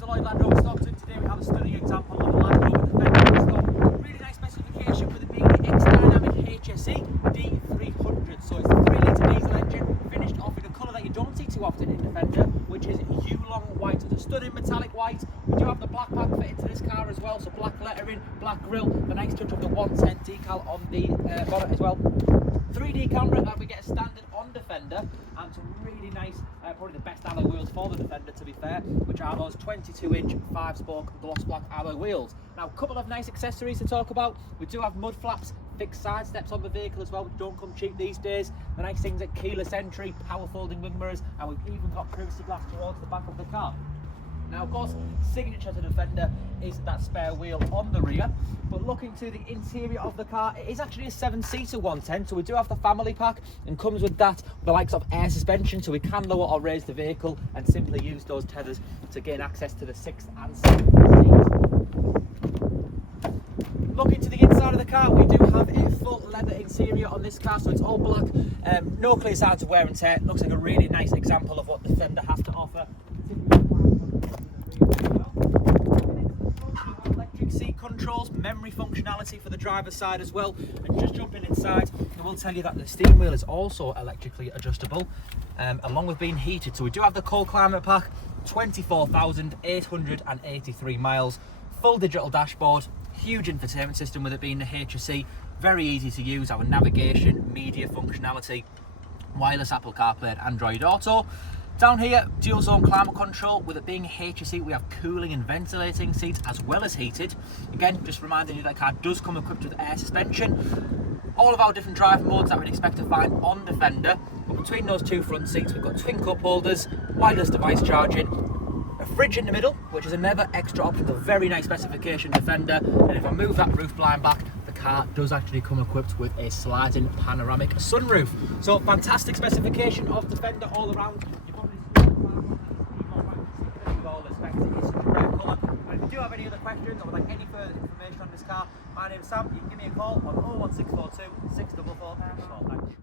welcome to Lloyd Land Rover Stockton. Today we have a stunning example of a Land Rover Defender. It's got really nice specification with it being the X-Dynamic HSE D300. So it's a 3-litre diesel engine finished off in a colour that you don't see too often in Defender, which is Yulong White. It's a stunning metallic white. We do have the black pack fitted to this car as well, so black lettering, black grille, the nice touch of the 110 decal on the bonnet as well. 3D camera that we get standard on Defender, and some really nice, probably the best alloy wheels for the Defender to be fair, which are those 22-inch 5-spoke gloss black alloy wheels. Now, a couple of nice accessories to talk about. We do have mud flaps, fixed side steps on the vehicle as well, which don't come cheap these days. The nice things like keyless entry, power folding wing mirrors, and we've even got privacy glass towards the back of the car. Now, of course, signature to the Defender is that spare wheel on the rear, but looking to the interior of the car, it is actually a 7-seater 110, so we do have the family pack, and comes with that, the likes of air suspension, so we can lower or raise the vehicle and simply use those tethers to gain access to the 6th and 7th seat. Looking to the inside of the car, we do have a full leather interior on this car, so it's all black, no clear signs of wear and tear. It looks like a really nice example of what the Defender has to offer. Electric seat controls, memory functionality for the driver's side as well, and just jumping inside, I will tell you that the steering wheel is also electrically adjustable, along with being heated. So we do have the cold climate pack, 24,883 miles, full digital dashboard, huge infotainment system with it being the HSE, very easy to use, our navigation, media functionality, wireless Apple CarPlay and Android Auto. Down here, dual zone climate control. With it being HSE, we have cooling and ventilating seats as well as heated. Again, just reminding you that car does come equipped with air suspension. All of our different driving modes that we'd expect to find on Defender. But between those two front seats, we've got twin cup holders, wireless device charging, a fridge in the middle, which is another extra option, a very nice specification Defender. And if I move that roof blind back, the car does actually come equipped with a sliding panoramic sunroof. So fantastic specification of Defender all around. If you do have any other questions or would like any further information on this car, my name is Sam. You can give me a call on 01642 644 94. Thanks.